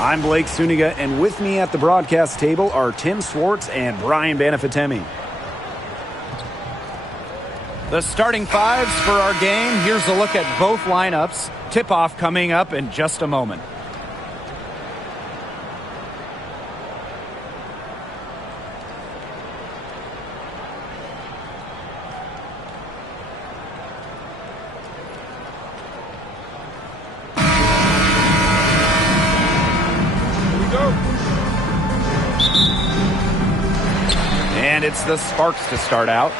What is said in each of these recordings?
I'm Blake Suniga, and with me at the broadcast table are Tim Swartz and Brian Banafitemi. The starting fives for our game. Here's a look at both lineups. Tip-off coming up in just a moment. And it's the Sparks to start out.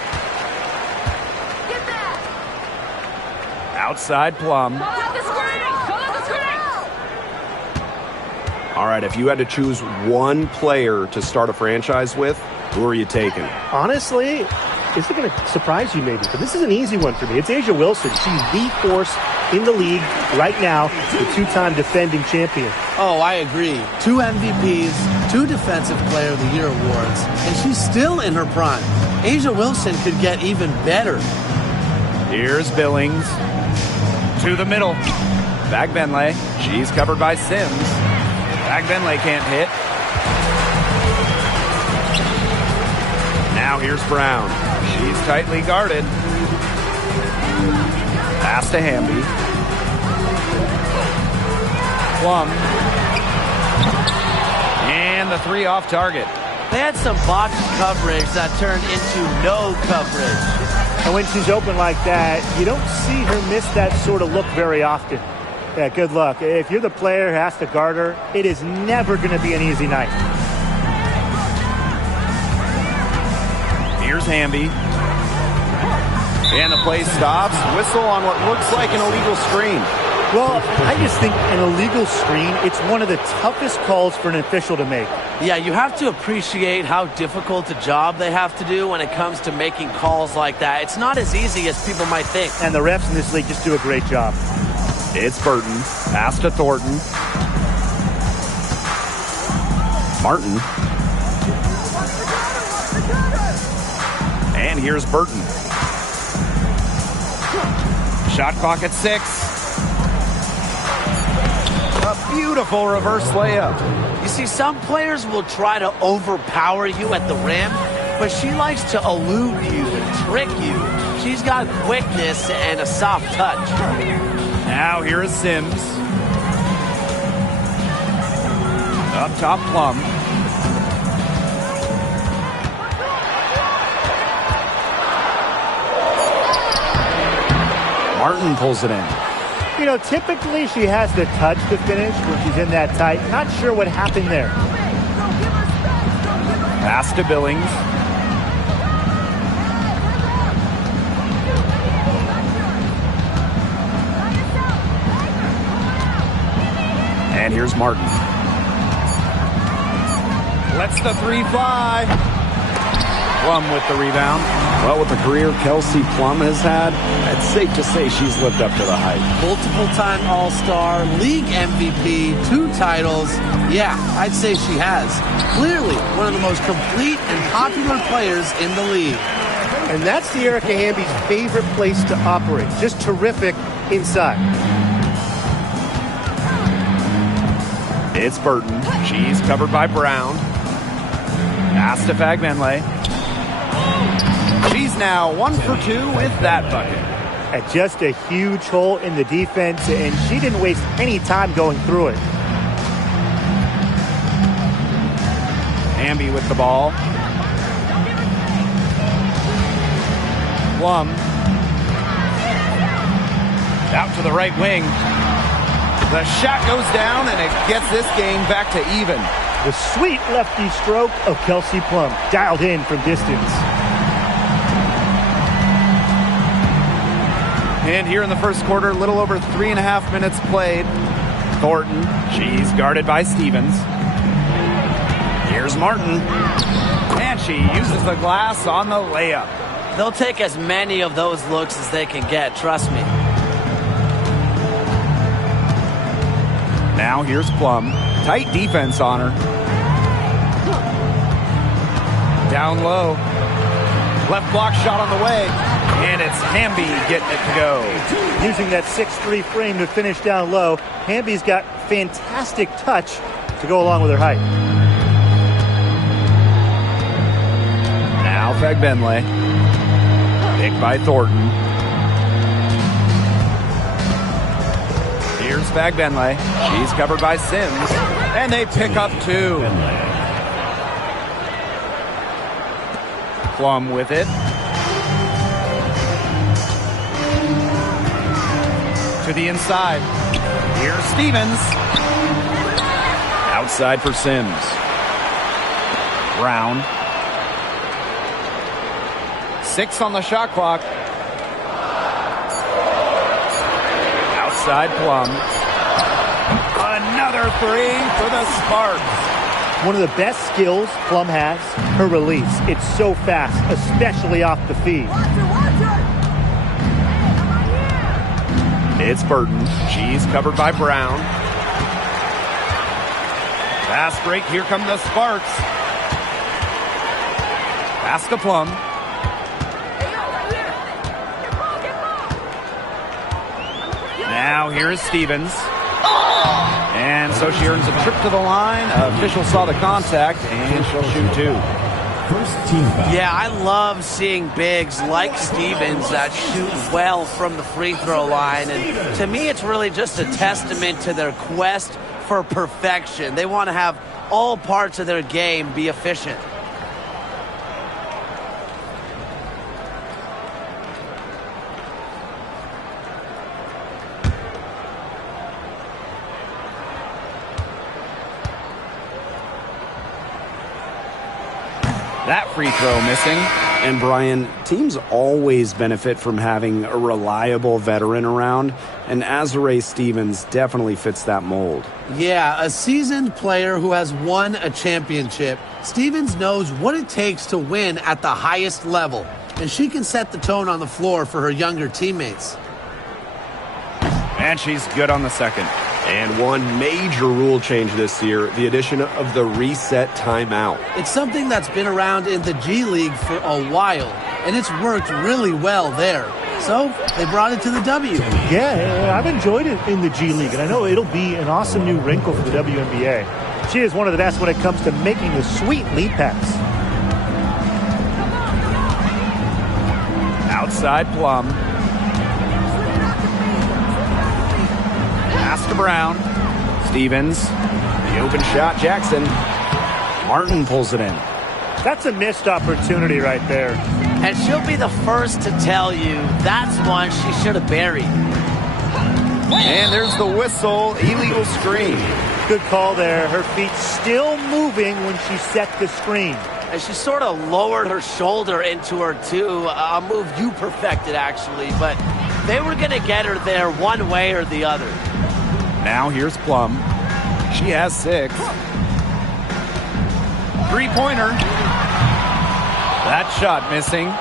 Outside Plum. All right, if you had to choose one player to start a franchise with, who are you taking? Honestly, this is going to surprise you maybe, but this is an easy one for me. It's A'ja Wilson. She's the force in the league right now, the two-time defending champion. Oh, I agree. 2 MVPs, 2 Defensive Player of the Year awards, and she's still in her prime. A'ja Wilson could get even better. Here's Billings. To the middle. Bagbenle. She's covered by Sims. Bagbenle can't hit. Now here's Brown. She's tightly guarded. Pass to Hamby. Plum. And the 3 off target. They had some botched coverage that turned into no coverage. And when she's open like that, you don't see her miss that sort of look very often. Yeah, good luck. If you're the player who has to guard her, it is never going to be an easy night. Here's Hamby. And the play stops. Whistle on what looks like an illegal screen. Well, I just think an illegal screen, it's one of the toughest calls for an official to make. Yeah, you have to appreciate how difficult a job they have to do when it comes to making calls like that. It's not as easy as people might think. And the refs in this league just do a great job. It's Burton. Pass to Thornton. Martin. And here's Burton. Shot clock at 6. A beautiful reverse layup. You see, some players will try to overpower you at the rim, but she likes to elude you and trick you. She's got quickness and a soft touch. Now here is Sims. Up top, Plum. Martin pulls it in. You know, typically she has the touch to finish when she's in that tight. Not sure what happened there. Pass to Billings. And here's Martin. Lets the 3 fly. Plum with the rebound. Well, with the career Kelsey Plum has had, it's safe to say she's lived up to the hype. Multiple-time All-Star, league MVP, 2 titles. Yeah, I'd say she has. Clearly one of the most complete and popular players in the league. And that's the Erica Hamby's favorite place to operate. Just terrific inside. It's Burton. She's covered by Brown. Pass to Bagbenle. She's now 1 for 2 with that bucket. At just a huge hole in the defense, and she didn't waste any time going through it. Hamby with the ball. Plum. Out to the right wing. The shot goes down, and it gets this game back to even. The sweet lefty stroke of Kelsey Plum, dialed in from distance. And here in the first quarter, a little over 3.5 minutes played. Thornton, she's guarded by Stevens. Here's Martin. And she uses the glass on the layup. They'll take as many of those looks as they can get, trust me. Now here's Plum. Tight defense on her. Down low. Left block shot on the way. And it's Hamby getting it to go. Using that 6'3" frame to finish down low. Hamby's got fantastic touch to go along with her height. Now Fagbenle. Picked by Thornton. Here's Fagbenle. She's covered by Sims. And they pick up 2. Plum with it. To the inside. Here's Stevens. Outside for Sims. Brown. 6 on the shot clock. Outside Plum. Another 3 for the Sparks. One of the best skills Plum has, her release. It's so fast, especially off the feed. It's Burton. She's covered by Brown. Fast break. Here come the Sparks. Pass to Plum. Now here's Stevens. And so she earns a trip to the line. Official saw the contact, and she'll shoot 2. Yeah, I love seeing bigs like Stevens that shoot well from the free throw line. And to me, it's really just a testament to their quest for perfection. They want to have all parts of their game be efficient. That free throw missing. And Brian, teams always benefit from having a reliable veteran around, and Azurá Stevens definitely fits that mold. Yeah, a seasoned player who has won a championship. Stevens knows what it takes to win at the highest level, and she can set the tone on the floor for her younger teammates. And she's good on the second. And one major rule change this year, the addition of the reset timeout. It's something that's been around in the G League for a while, and it's worked really well there. So they brought it to the W. Yeah, I've enjoyed it in the G League, and I know it'll be an awesome new wrinkle for the WNBA. She is one of the best when it comes to making the sweet lead pass. Outside Plum. Pass to Brown. Stevens. The open shot, Jackson. Martin pulls it in. That's a missed opportunity right there. And she'll be the first to tell you that's one she should have buried. And there's the whistle. Illegal screen. Good call there. Her feet still moving when she set the screen. And she sort of lowered her shoulder into her, too. A move you perfected, actually. But they were going to get her there one way or the other. Now here's Plum. She has 6. Three-pointer. That shot missing.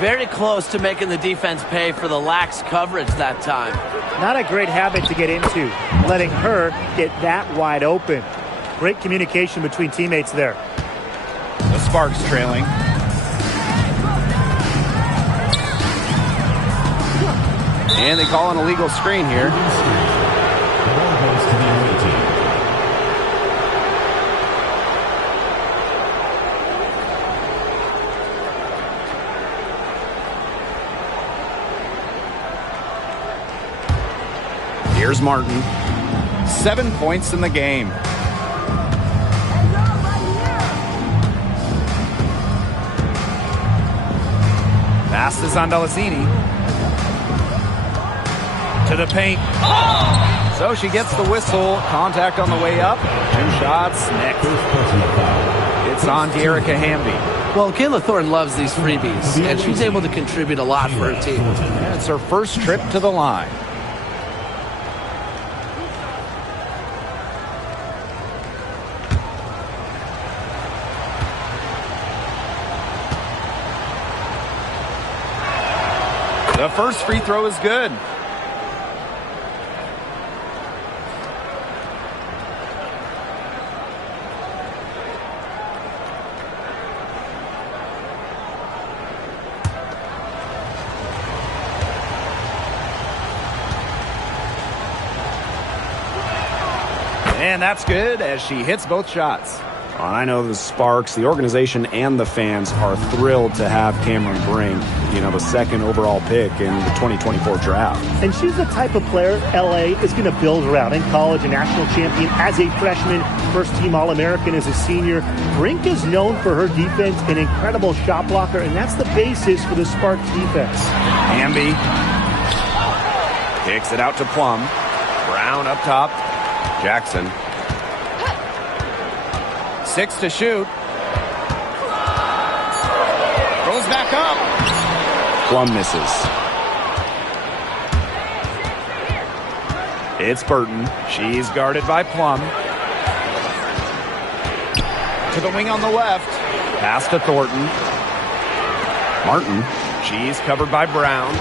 Very close to making the defense pay for the lax coverage that time. Not a great habit to get into, letting her get that wide open. Great communication between teammates there. The Sparks trailing. And they call an illegal screen here. Here's Martin. 7 points in the game. Pass is on Delazzini. To the paint. So she gets the whistle. Contact on the way up. 2 shots next. It's on to Erica Hamby. Well, Kayla Thornton loves these freebies, and she's able to contribute a lot for her team. And it's her first trip to the line. The first free throw is good. And that's good as she hits both shots. Well, I know the Sparks, the organization, and the fans are thrilled to have Cameron Brink, the second overall pick in the 2024 draft. And she's the type of player LA is going to build around. In college, a national champion as a freshman, first-team All-American as a senior. Brink is known for her defense, an incredible shot blocker, and that's the basis for the Sparks defense. Hamby kicks it out to Plum. Brown up top. Jackson. 6 to shoot. Goes back up. Plum misses. It's Burton. She's guarded by Plum. To the wing on the left. Pass to Thornton. Martin. She's covered by Brown.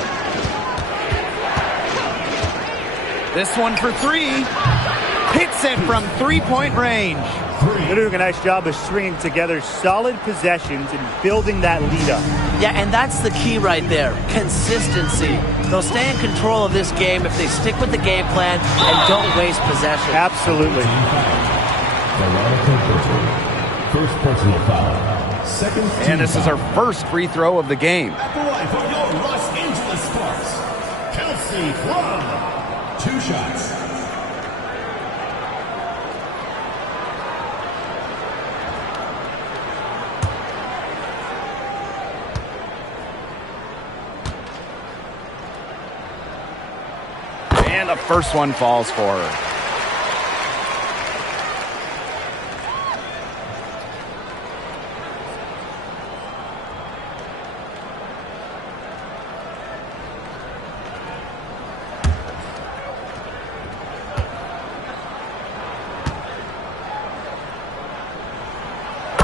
This one for 3. Hits it from three-point range. They're doing a nice job of stringing together solid possessions and building that lead up. Yeah, and that's the key right there. Consistency. They'll stay in control of this game if they stick with the game plan and don't waste possession. Absolutely. First personal foul. Second. And this is her first free throw of the game. At the line for your Los Angeles Sparks, Kelsey Plum. 2 shots. And the first one falls for her.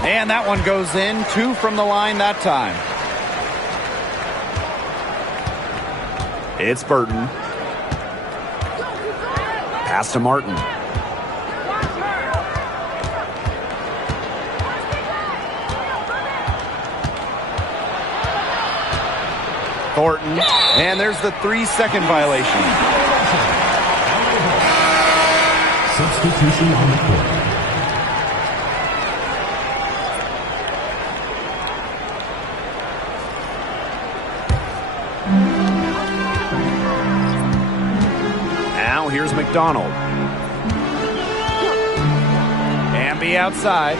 And that one goes in. 2 from the line that time. It's Burton. Pass to Martin. Thornton. And there's the 3-second violation. Substitution on the court. Now here's McDonald. Hamby outside.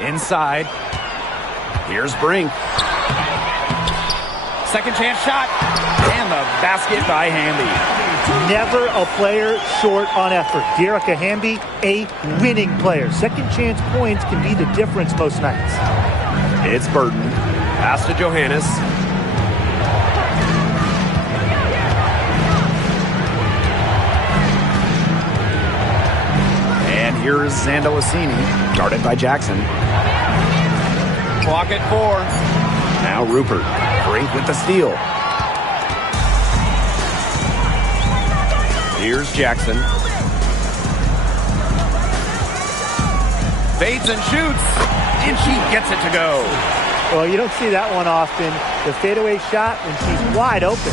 Inside. Here's Brink. Second chance shot. And the basket by Hamby. Never a player short on effort. Dearica Hamby, a winning player. Second chance points can be the difference most nights. It's Burton. Pass to Johannes. And here's Zandalicini, guarded by Jackson. Clock at 4. Now Rupert. Brink with the steal. Here's Jackson. Fades and shoots. And she gets it to go. Well, you don't see that one often. The fadeaway shot, and she's wide open.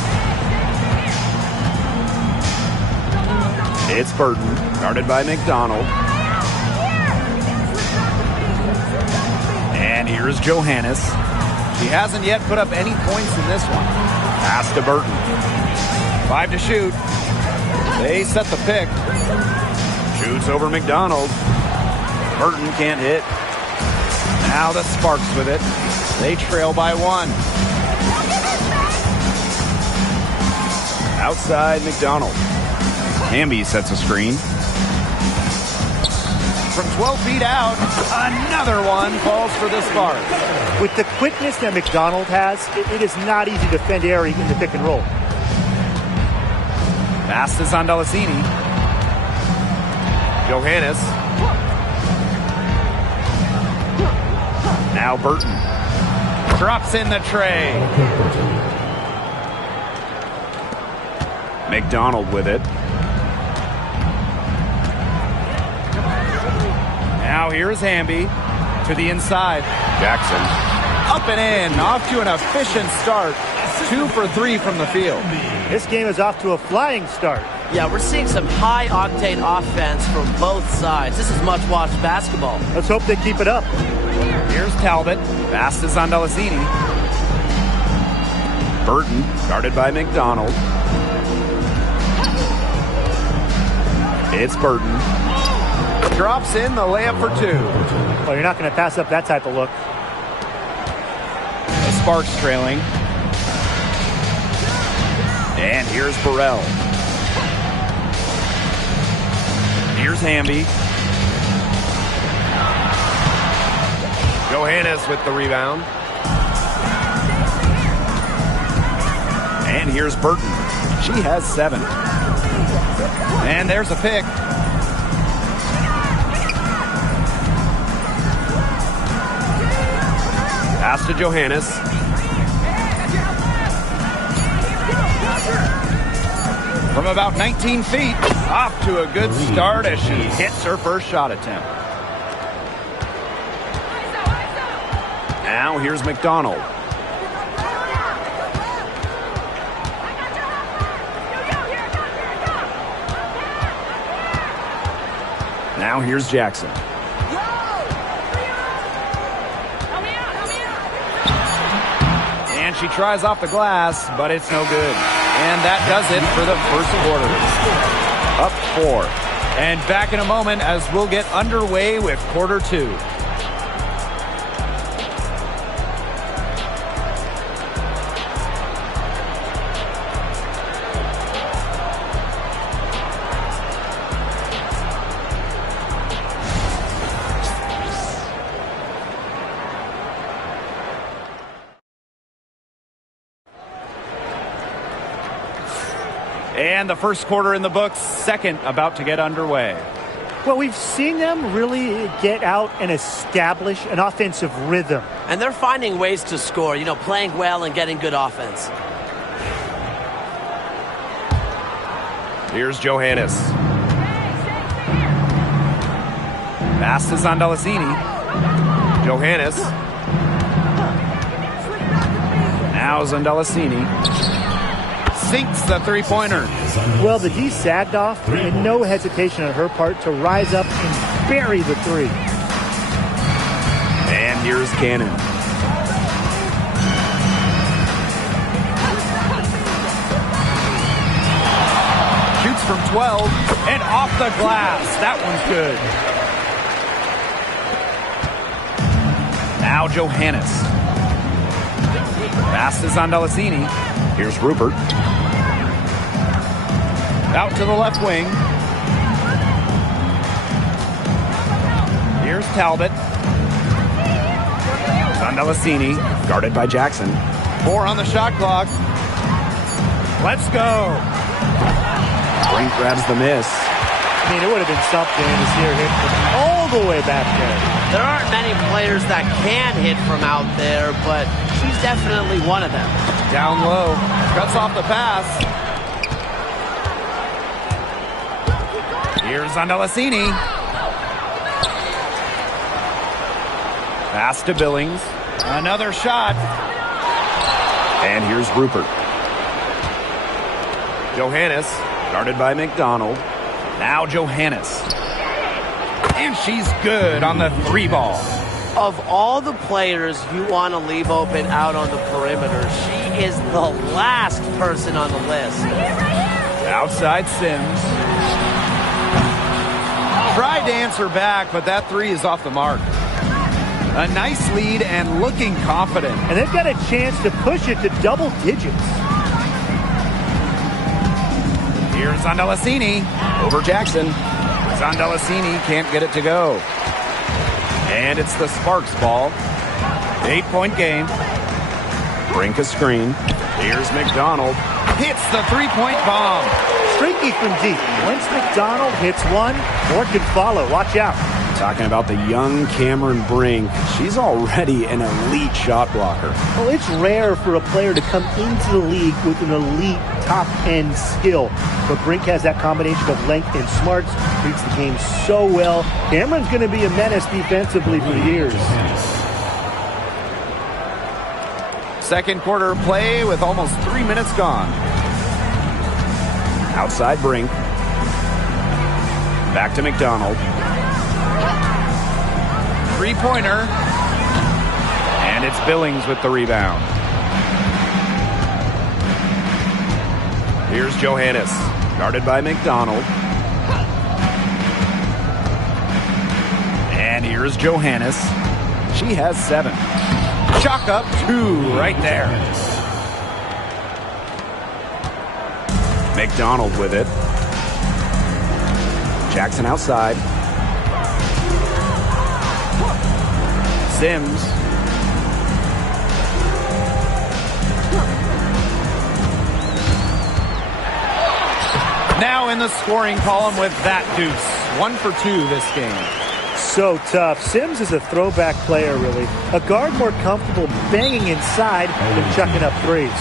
It's Burton, guarded by McDonald. And here's Johannes. She hasn't yet put up any points in this one. Pass to Burton. 5 to shoot. They set the pick. Shoots over McDonald. Burton can't hit. Now the Sparks with it. They trail by 1. Outside McDonald. Hamby sets a screen. From 12 feet out, another one falls for the Sparks. With the quickness that McDonald has, it is not easy to defend Airy in the pick and roll. Pass to Zandalicini. Johannes. Now Burton. Drops in the tray. McDonald with it. Now here's Hamby to the inside. Jackson. Up and in. Off to an efficient start. 2 for 3 from the field. This game is off to a flying start. Yeah, we're seeing some high-octane offense from both sides. This is much-watched basketball. Let's hope they keep it up. Here's Talbot. Pass to Zondalesini. Burton, guarded by McDonald. It's Burton. Drops in the layup for 2. Well, you're not going to pass up that type of look. The Sparks trailing. And here's Burrell. Here's Hamby. Johannes with the rebound. And here's Burton. She has 7. And there's a pick. Pass to Johannes. From about 19 feet, off to a good start as she hits her first shot attempt. Now here's McDonald. Now here's Jackson. And she tries off the glass, but it's no good. And that does it for the first quarter. Up 4. And back in a moment as we'll get underway with quarter 2. And the first quarter in the books, second about to get underway. Well, we've seen them really get out and establish an offensive rhythm. And they're finding ways to score, you know, playing well and getting good offense. Here's Johannes. Pass to Zondalesini. Johannes. Now Zondalesini. Sinks the three-pointer. Well, the D sagged off, and no hesitation on her part to rise up and bury the 3. And here's Cannon. Shoots from 12 and off the glass. That one's good. Now Johannes. Pass to Zondalesini. Here's Rupert. Out to the left wing. Here's Talbot. Zondalesini, guarded by Jackson. 4 on the shot clock. Let's go. Brink grabs the miss. I mean, it would have been something to see her hit from all the way back there. There aren't many players that can hit from out there, but she's definitely one of them. Down low. Cuts off the pass. Here's Zondalesini. Pass to Billings. Another shot. And here's Rupert. Johannes, guarded by McDonald. Now Johannes. And she's good on the 3 ball. Of all the players you want to leave open out on the perimeter, she is the last person on the list. Outside Sims. Tried to answer back, but that 3 is off the mark. A nice lead and looking confident. And they've got a chance to push it to double digits. Here's Zondalesini over Jackson. Zondalesini can't get it to go. And it's the Sparks ball. 8-point game. Brink a screen. Here's McDonald. Hits the 3-point bomb. Streaky from deep. Once McDonald hits one, more can follow. Watch out. Talking about the young Cameron Brink. She's already an elite shot blocker. Well, it's rare for a player to come into the league with an elite top-end skill. But Brink has that combination of length and smarts. Reads the game so well. Cameron's going to be a menace defensively for years. Second quarter play with almost 3 minutes gone. Outside Brink. Back to McDonald. Three-pointer. And it's Billings with the rebound. Here's Johannes, guarded by McDonald. And here's Johannes. She has 7. Chalk up 2 right there. McDonald with it. Jackson outside. Sims. Now in the scoring column with that deuce. 1 for 2 this game. So tough. Sims is a throwback player, really. A guard more comfortable banging inside than chucking up threes.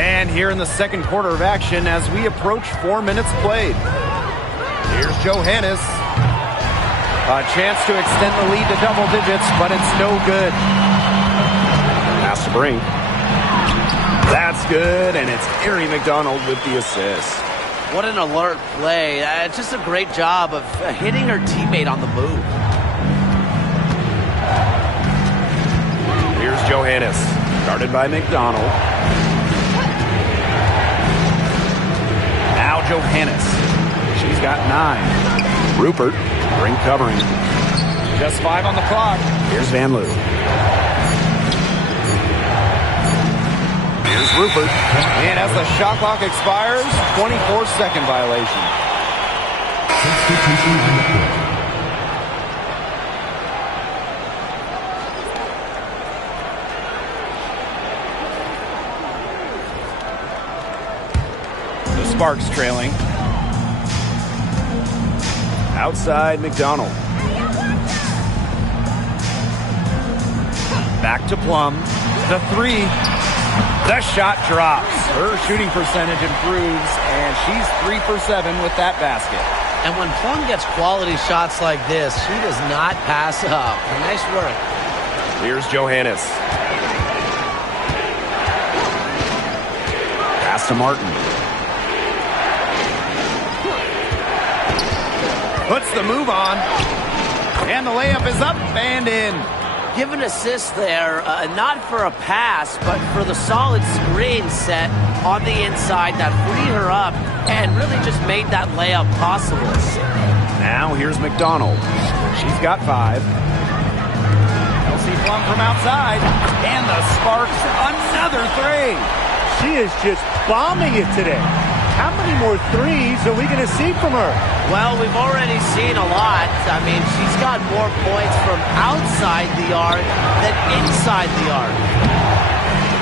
And here in the second quarter of action as we approach 4 minutes played. Here's Johannes. A chance to extend the lead to double digits, but it's no good. Pass to Brink. That's good, and it's Erie McDonald with the assist. What an alert play. Just a great job of hitting her teammate on the move. Here's Johannes, guarded by McDonald. Now Johannes. She's got 9. Rupert, Brink covering. Just 5 on the clock. Here's Van Loo. Here's Rupert. And as the shot clock expires, 24-second violation. Substitution on the court. The Sparks trailing. Outside McDonald. Back to Plum. The 3. The shot drops. Her shooting percentage improves, and she's 3 for 7 with that basket. And when Plum gets quality shots like this, she does not pass up. Nice work. Here's Johannes. Pass to Martin. Puts the move on. And the layup is up and in. Give an assist there, not for a pass, but for the solid screen set on the inside that freed her up and really just made that layup possible. Now here's McDonald. She's got 5. Kelsey Plum from outside. And the Sparks, another 3. She is just bombing it today. How many more threes are we going to see from her? Well, we've already seen a lot. I mean, she's got more points from outside the arc than inside the arc.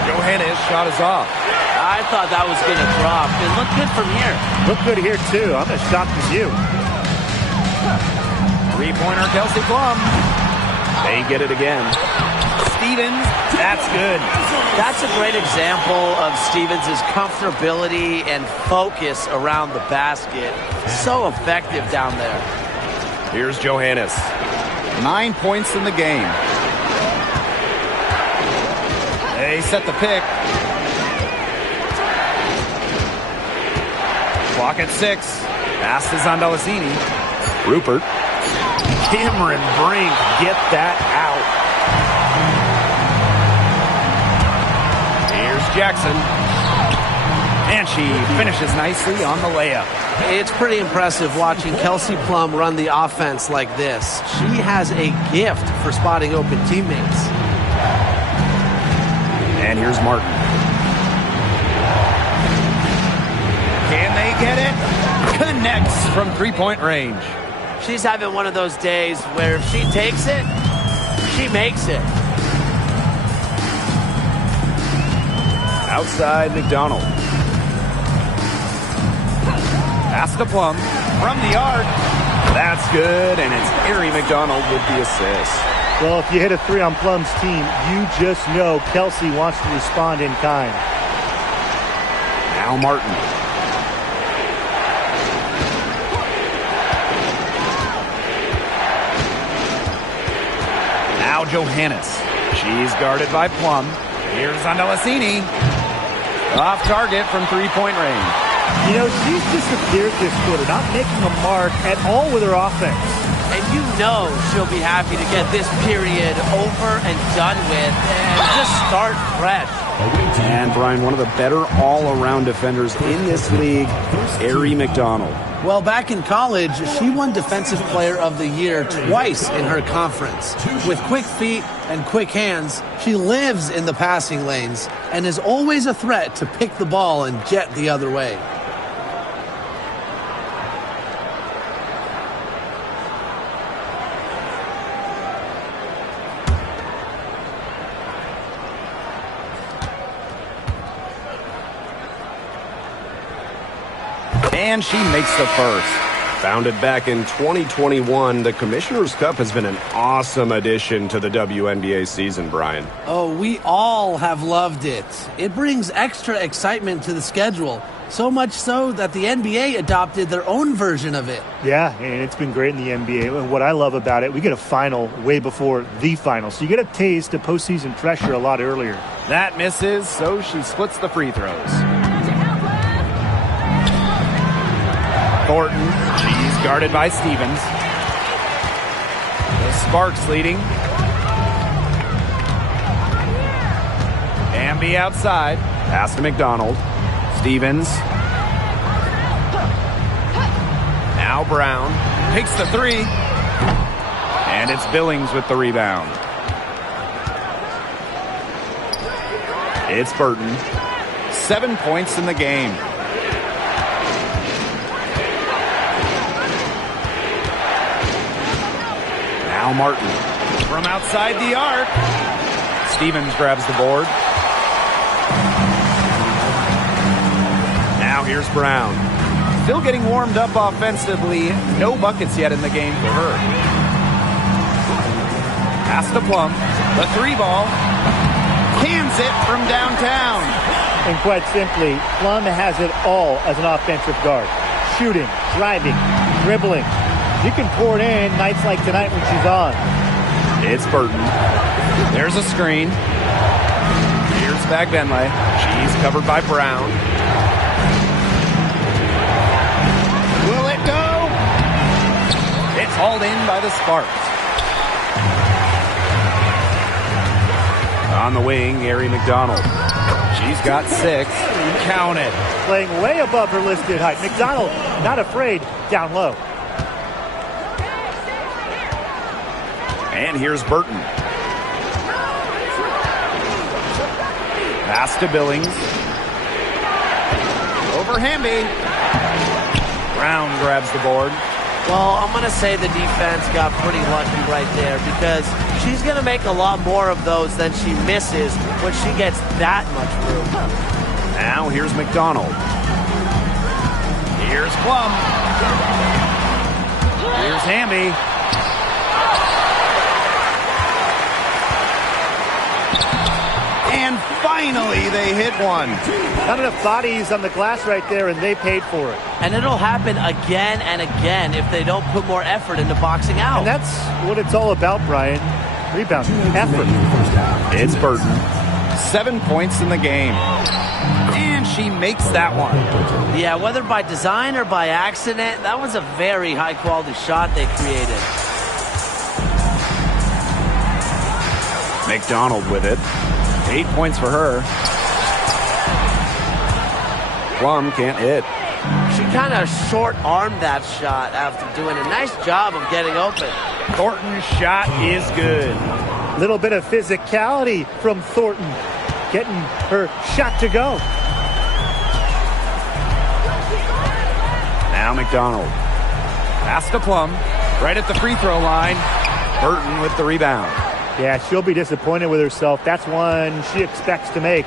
Johannes shot is off. I thought that was going to drop. It looked good from here. Looked good here, too. I'm as shocked as you. Three-pointer, Kelsey Plum. They get it again. Stevens, that's good. That's a great example of Stevens' comfortability and focus around the basket. So effective down there. Here's Johannes. 9 points in the game. They set the pick. Clock at 6. Pass is on Delasini. Rupert. Cameron Brink, get that out. Here's Jackson. And she finishes nicely on the layup. It's pretty impressive watching Kelsey Plum run the offense like this. She has a gift for spotting open teammates. And here's Martin. Can they get it? Connects from three-point range. She's having one of those days where if she takes it, she makes it. Outside McDonald. Pass to Plum from the arc. That's good, and it's Ari McDonald with the assist. Well, if you hit a three on Plum's team, you just know Kelsey wants to respond in kind. Now Martin. Now Johannes. She's guarded by Plum. Here's on Delasini. Off target from three-point range. You know, she's disappeared this quarter, not making a mark at all with her offense. And you know she'll be happy to get this period over and done with and just start fresh. And, Brian, one of the better all-around defenders in this league, Ari McDonald. Well, back in college, she won Defensive Player of the Year twice in her conference. With quick feet and quick hands, she lives in the passing lanes and is always a threat to pick the ball and jet the other way. And she makes the first. Founded back in 2021, the Commissioner's Cup has been an awesome addition to the WNBA season, Brian. Oh, we all have loved it. It brings extra excitement to the schedule, so much so that the NBA adopted their own version of it. Yeah, and it's been great in the NBA. And what I love about it, we get a final way before the final, so you get a taste of postseason pressure a lot earlier. That misses, so she splits the free throws. Thornton, she's guarded by Stevens. The Sparks leading. Bambi outside. Pass to McDonald. Stevens. Now Brown. Takes the three. And it's Billings with the rebound. It's Burton. 7 points in the game. Now Martin from outside the arc. Stevens grabs the board. Now here's Brown. Still getting warmed up offensively. No buckets yet in the game for her. Pass to Plum. The three ball. Cans it from downtown. And quite simply, Plum has it all as an offensive guard. Shooting, driving, dribbling. You can pour it in nights like tonight when she's on. It's Burton. There's a screen. Here's Bagbenley. She's covered by Brown. Will it go? It's hauled in by the Sparks. On the wing, Ari McDonald. She's got 6. Count it. Playing way above her listed height. McDonald, not afraid, down low. And here's Burton. Pass to Billings. over Hamby. Brown grabs the board. Well, I'm going to say the defense got pretty lucky right there because she's going to make a lot more of those than she misses when she gets that much room. Now here's McDonald. Here's Plum. Here's Hamby. And finally, they hit one. Not enough bodies on the glass right there, and they paid for it. And it'll happen again and again if they don't put more effort into boxing out. And that's what it's all about, Brian. Rebound, effort. It's Burton. 7 points in the game. And she makes that one. Yeah, whether by design or by accident, that was a very high-quality shot they created. McDonald with it. 8 points for her. Plum can't hit. She kind of short-armed that shot after doing a nice job of getting open. Thornton's shot is good. Little bit of physicality from Thornton, getting her shot to go. Now McDonald. Pass to Plum. Right at the free throw line. Burton with the rebound. Yeah, she'll be disappointed with herself. That's one she expects to make.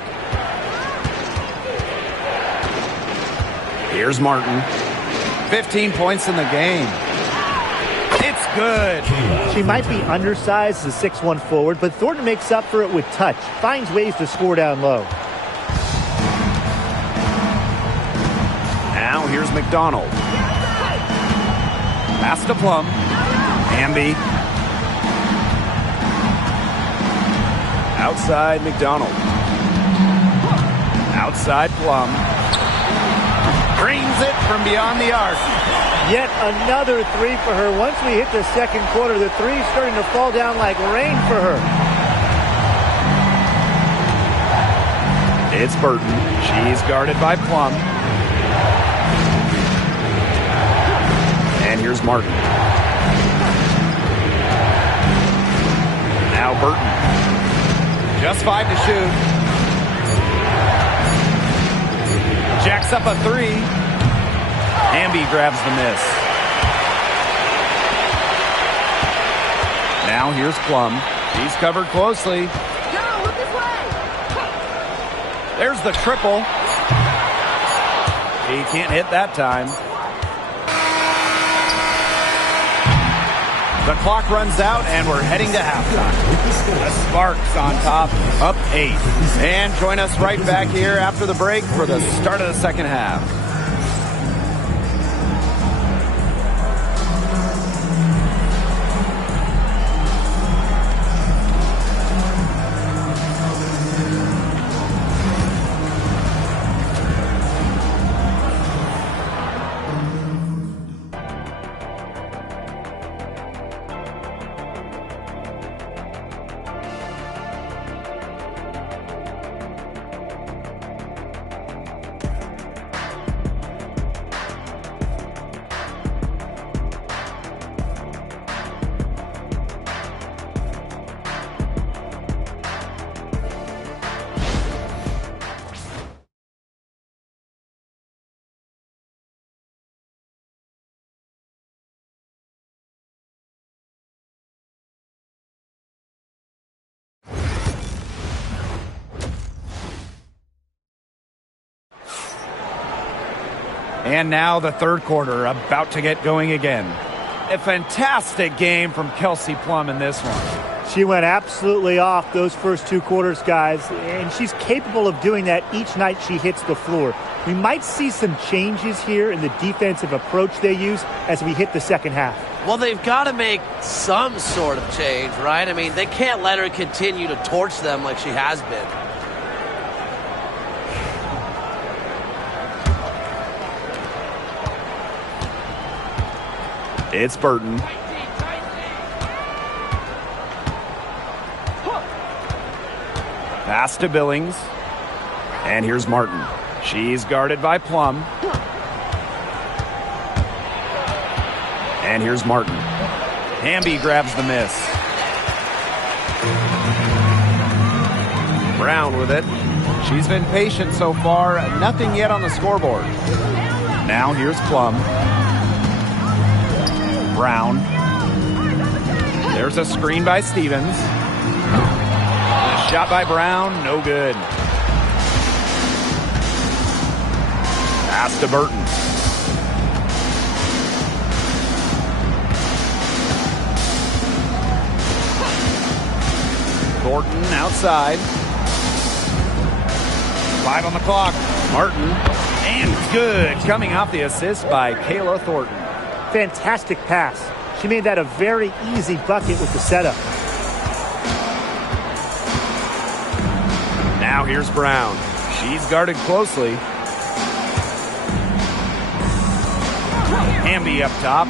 Here's Martin. 15 points in the game. It's good. She might be undersized as a 6'1 forward, but Thornton makes up for it with touch. Finds ways to score down low. Now here's McDonald. Pass to Plum. Hamby. Outside McDonald. Outside Plum. Brings it from beyond the arc. Yet another three for her. Once we hit the second quarter, the three's starting to fall down like rain for her. It's Burton. She's guarded by Plum. And here's Martin. Now Burton. Just 5 to shoot. Jacks up a three. Hamby grabs the miss. Now here's Plum. He's covered closely. Go, look this way. There's the triple. He can't hit that time. The clock runs out, and we're heading to halftime. The Sparks on top, up 8. And join us right back here after the break for the start of the second half. And now the third quarter, about to get going again. A fantastic game from Kelsey Plum in this one. She went absolutely off those first two quarters, guys, and she's capable of doing that each night she hits the floor. We might see some changes here in the defensive approach they use as we hit the second half. Well, they've got to make some sort of change, right? I mean, they can't let her continue to torch them like she has been. It's Burton. Pass to Billings. And here's Martin. She's guarded by Plum. And here's Martin. Hamby grabs the miss. Brown with it. She's been patient so far. Nothing yet on the scoreboard. Now here's Plum. Brown. There's a screen by Stevens. A shot by Brown. No good. Pass to Burton. Thornton outside. 5 on the clock. Martin. And good. Coming off the assist by Kayla Thornton. Fantastic pass. She made that a very easy bucket with the setup. Now here's Brown. She's guarded closely. Hamby up top.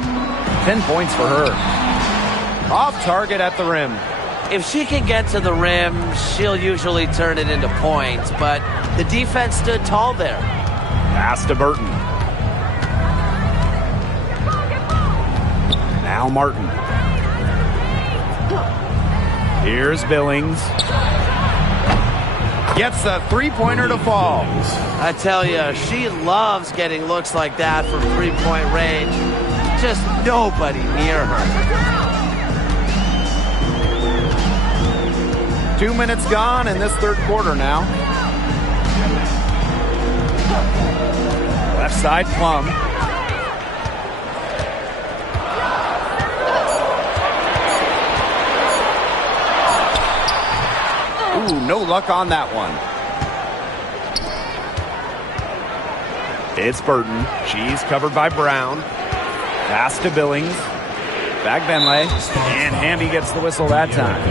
10 points for her. Off target at the rim. If she can get to the rim, she'll usually turn it into points, but the defense stood tall there. Pass to Burton. Now Martin. Here's Billings. Gets a three-pointer to fall. I tell you, she loves getting looks like that from three-point range. Just nobody near her. 2 minutes gone in this third quarter now. Left side, Plum. Ooh, no luck on that one. It's Burton. She's covered by Brown. Pass to Billings. Back Benley. And Hamby gets the whistle that time.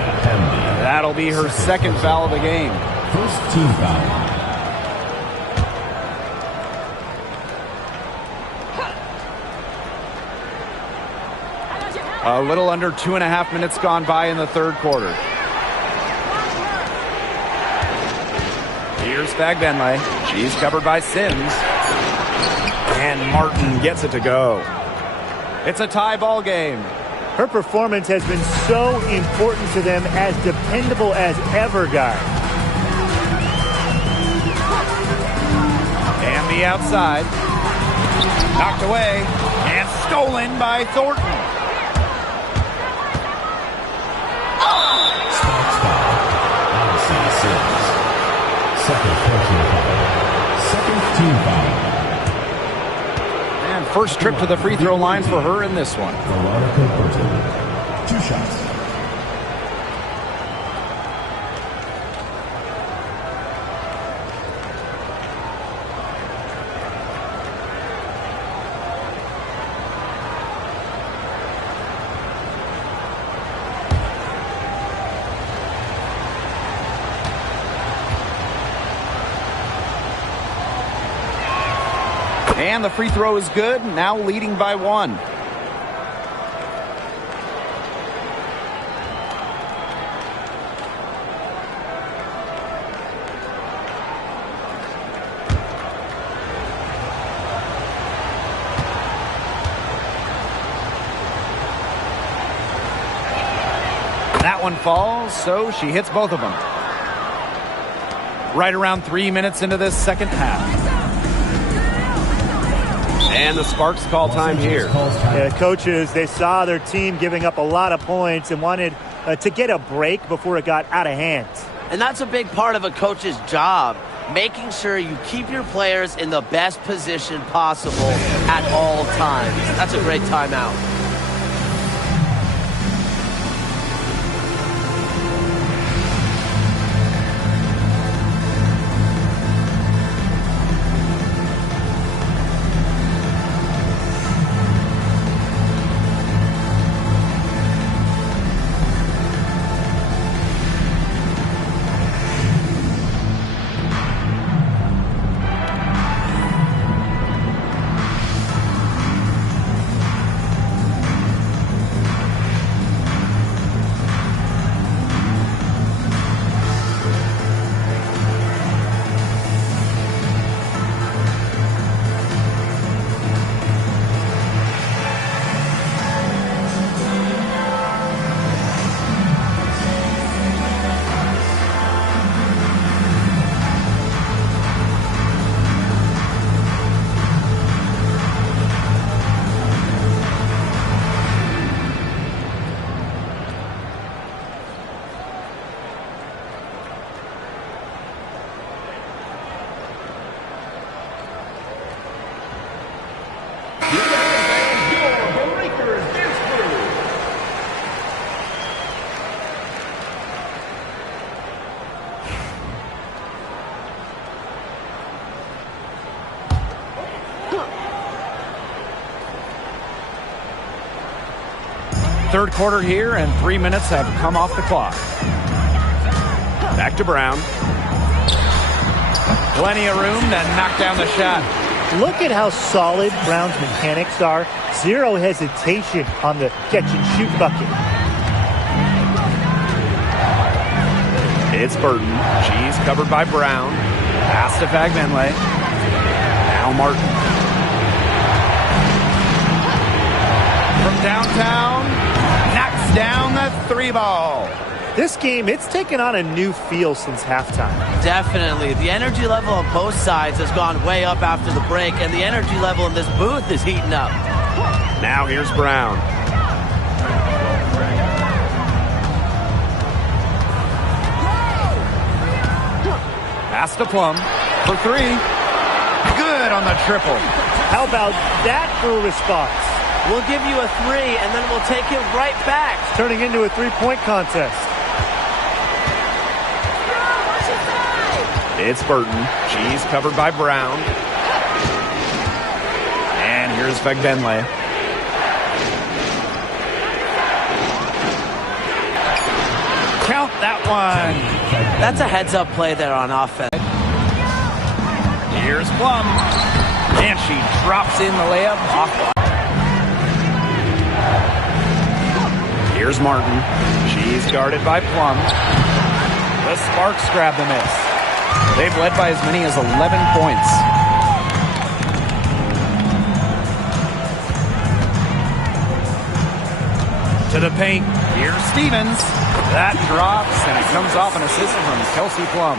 That'll be her second foul of the game. First team foul. A little under 2.5 minutes gone by in the third quarter. Here's Fagbenley. She's covered by Sims. And Martin gets it to go. It's a tie ball game. Her performance has been so important to them, as dependable as ever, guys. And the outside. Knocked away. And stolen by Thornton. Sparks foul. Allison Sims. Second personal foul. Second team foul. And first trip to the free throw line for her in this one. Veronica Burton. 2 shots. And the free throw is good, now leading by 1. That one falls, so she hits both of them. Right around 3 minutes into this second half. And the Sparks call time here. Yeah, coaches, they saw their team giving up a lot of points and wanted to get a break before it got out of hand. And that's a big part of a coach's job, making sure you keep your players in the best position possible at all times. That's a great timeout. third quarter here, and 3 minutes have come off the clock. Back to Brown. Plenty of room to knock down the shot. Look at how solid Brown's mechanics are. Zero hesitation on the catch-and-shoot bucket. It's Burton. She's covered by Brown. Pass to Fagbenle. Now Martin. From downtown, knocks down the three ball. This game, it's taken on a new feel since halftime. Definitely. The energy level on both sides has gone way up after the break, and the energy level in this booth is heating up. Now here's Brown. Pass to Plum for three. Good on the triple. How about that for a response? We'll give you a three, and then we'll take it right back. It's turning into a three-point contest. It's Burton. She's covered by Brown. And here's Fagbenle. Count that one. That's a heads-up play there on offense. Here's Plum. And she drops in the layup off. Here's Martin. She's guarded by Plum. The Sparks grab the miss. They've led by as many as 11 points. To the paint. Here's Stevens. That drops, and it comes off an assist from Kelsey Plum.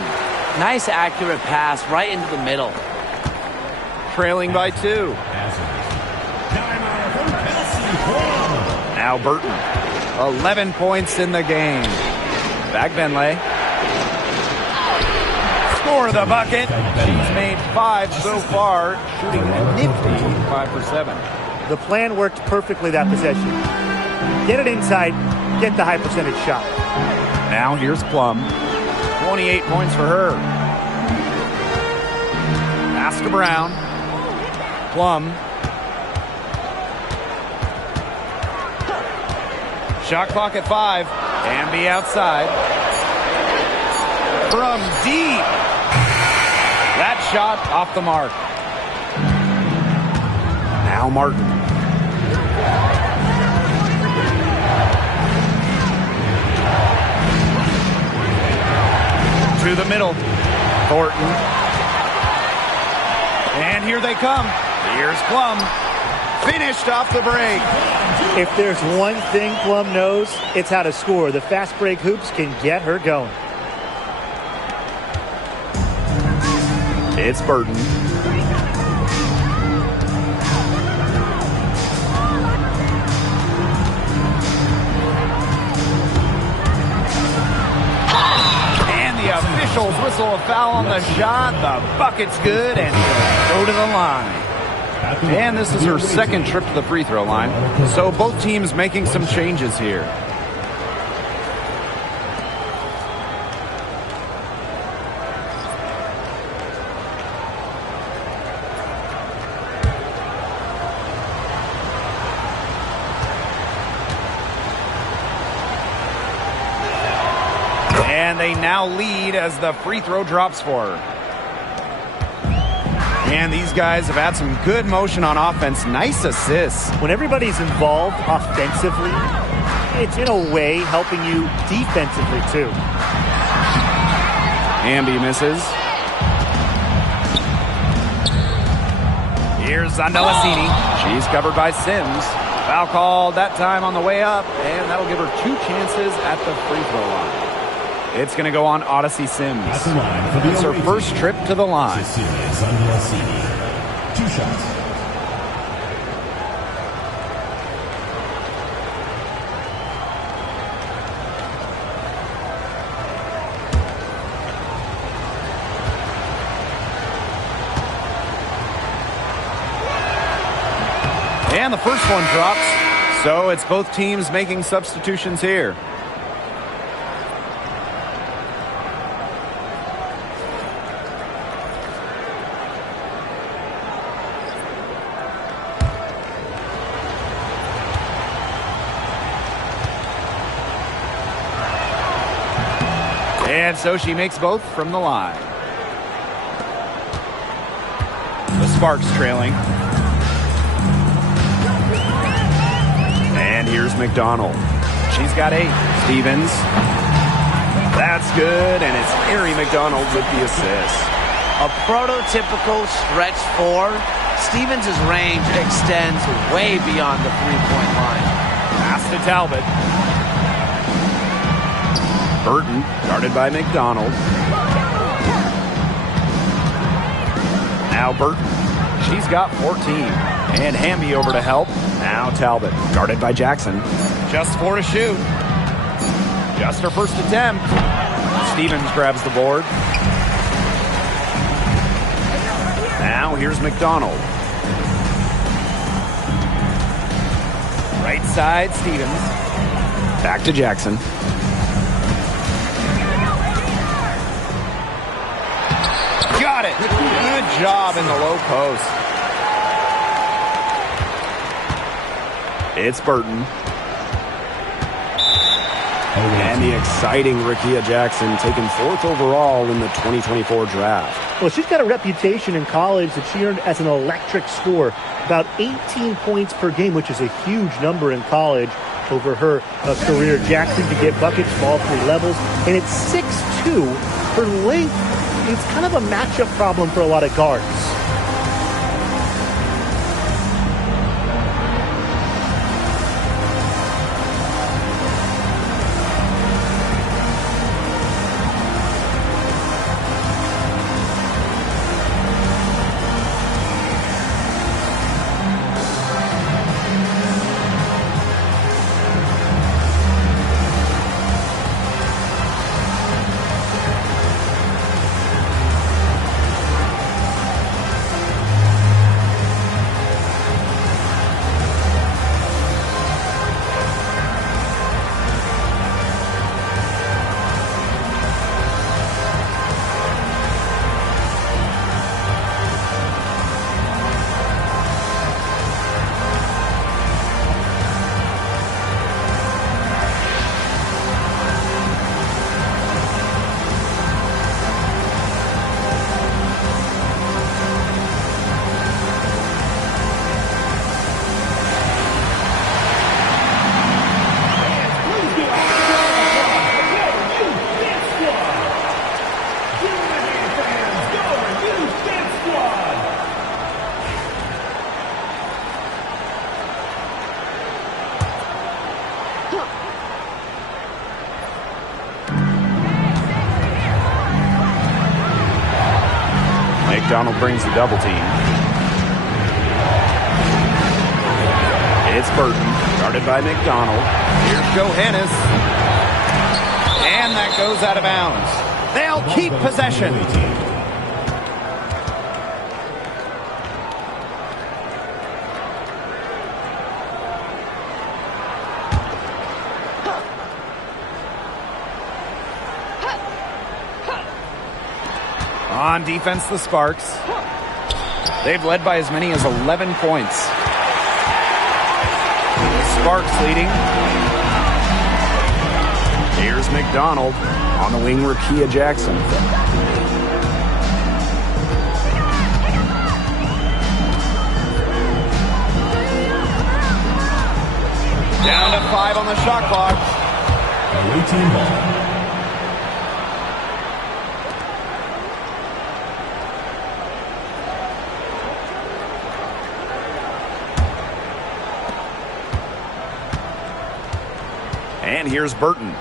Nice accurate pass right into the middle. Trailing by 2. Now Burton. 11 points in the game. Fagbenle. Score the bucket. She's made 5 so far, shooting a nifty 5 for 7. The plan worked perfectly that possession. Get it inside, get the high percentage shot. Now here's Plum. 28 points for her. Pass to Brown. Plum. Shot clock at 5. And be outside. From deep. That shot off the mark. Now Martin. To the middle. Thornton. And here they come. Here's Plum. Finished off the break. If there's one thing Plum knows, it's how to score. The fast break hoops can get her going. It's Burton. And the officials whistle a foul on the shot. The bucket's good, and go to the line. And this is her second trip to the free throw line. So both teams making some changes here. And they now lead as the free throw drops for her. And these guys have had some good motion on offense. Nice assists. When everybody's involved offensively, it's in a way helping you defensively too. Amby misses. Here's Zandelasini. She's covered by Sims. Foul called that time on the way up, and that'll give her 2 chances at the free throw line. It's going to go on Odyssey Sims. It's her first trip to the line. 2 shots. And the first one drops. So it's both teams making substitutions here. so she makes both from the line. The Sparks trailing. And here's McDonald. She's got 8. Stevens. That's good, and it's Ari McDonald with the assist. A prototypical stretch 4. Stevens' range extends way beyond the three-point line. Pass to Talbot. Burton, guarded by McDonald. Now Burton. She's got 14. And Hamby over to help. Now Talbot, guarded by Jackson. Just 4 to shoot. Just her first attempt. Stevens grabs the board. Now here's McDonald. Right side, Stevens. Back to Jackson. Got it. Good job in the low post. It's Burton. And the exciting Rickea Jackson, taken 4th overall in the 2024 draft. Well, she's got a reputation in college that she earned as an electric scorer. About 18 points per game, which is a huge number in college over her career. Jackson can get buckets from all 3 levels. And at 6'2", her length is kind of a matchup problem for a lot of guards. McDonald brings the double team. It's Burton, guarded by McDonald. Here's Johannes. And that goes out of bounds. They'll keep possession. On defense, the Sparks. They've led by as many as 11 points. Sparks leading. Here's McDonald. On the wing, Rickea Jackson. Down to 5 on the shot clock. Away team ball. And here's Burton.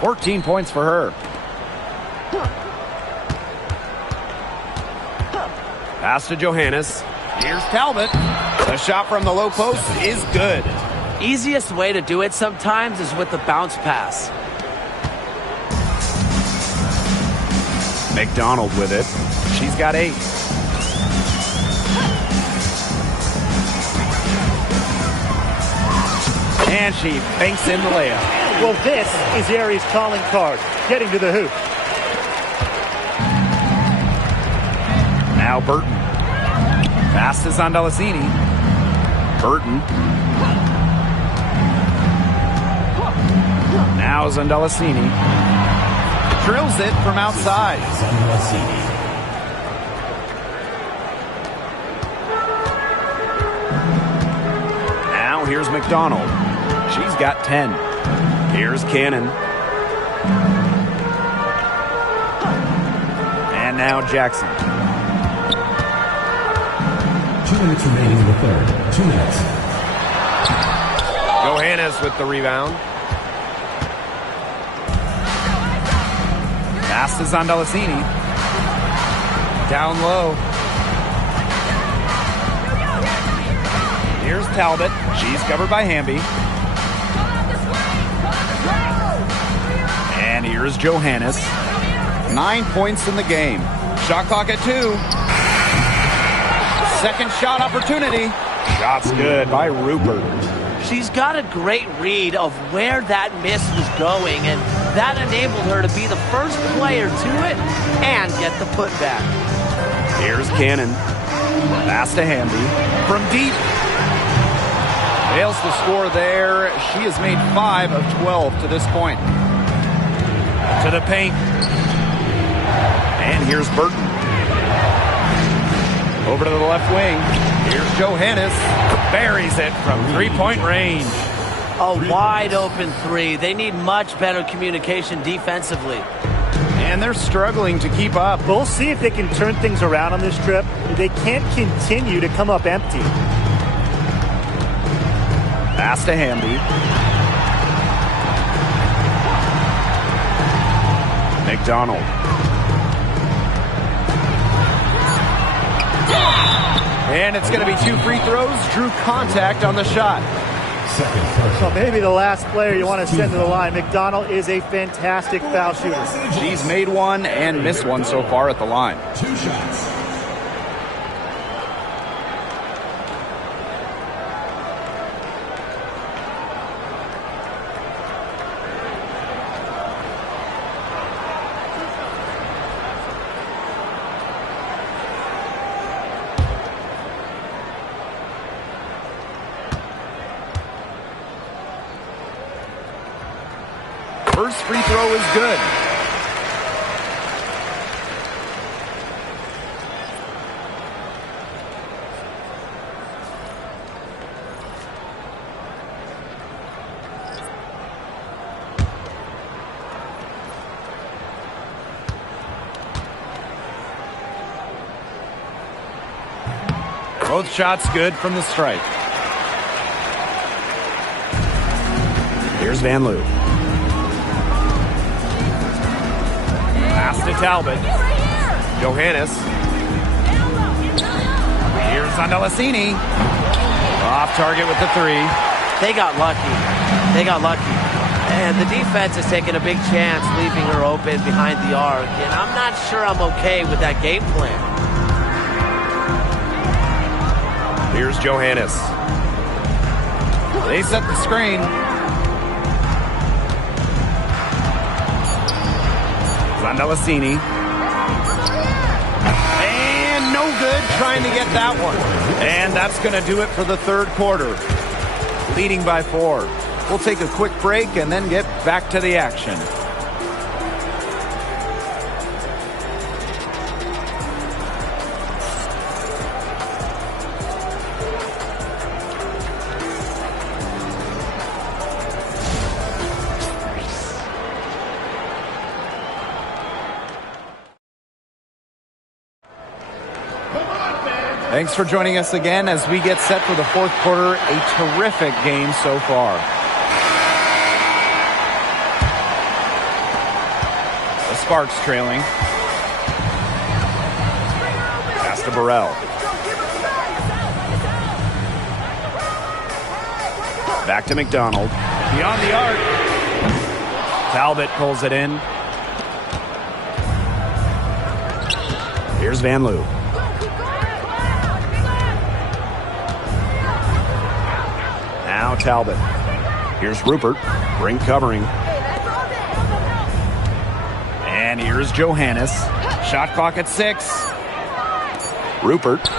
14 points for her. Pass to Johannes. Here's Talbot. The shot from the low post is good. Easiest way to do it sometimes is with the bounce pass. McDonald with it. She's got 8. And she banks in the layup. Well, this is Ari's calling card, getting to the hoop. Now Burton. Pass to Zondalacini. Burton. Now Zondalacini. drills it from outside. Now here's McDonald. She's got 10. Here's Cannon. And now Jackson. 2 minutes remaining in the third. 2 minutes. Johannes with the rebound. Pass to Zandalasini. Down low. Here's Talbot. She's covered by Hamby. And here's Johannes. 9 points in the game. Shot clock at 2. Second shot opportunity. Shot's good by Rupert. She's got a great read of where that miss was going, and that enabled her to be the first player to it and get the putback. Here's Cannon. Pass to Hamby. From deep. Fails to score there. She has made 5 of 12 to this point. To the paint. And here's Burton. Over to the left wing. Here's Johannes. Buries it from three-point range. A wide open 3. They need much better communication defensively. And they're struggling to keep up. We'll see if they can turn things around on this trip. They can't continue to come up empty. Pass to Hamby. McDonald. And it's going to be 2 free throws. Drew contact on the shot. So maybe the last player you want to send to the line. McDonald is a fantastic foul shooter. She's made 1 and missed 1 so far at the line. 2 shots. First free throw is good. Both shots good from the stripe. Here's Van Loo. Pass to Talbot. Johannes. Here's Zandalasini. Off target with the 3. They got lucky. They got lucky. And the defense is taking a big chance leaving her open behind the arc. And I'm not sure I'm okay with that game plan. Here's Johannes. They set the screen. Zandalasini. And no good trying to get that one. And that's going to do it for the third quarter. Leading by 4. We'll take a quick break and then get back to the action. Thanks for joining us again as we get set for the fourth quarter. A terrific game so far. The Sparks trailing. Pass to Burrell. Back to McDonald. Beyond the arc. Talbot pulls it in. Here's Van Loo. Now Talbot. Here's Rupert. Brink covering. And here's Johannes. Shot clock at 6. Rupert.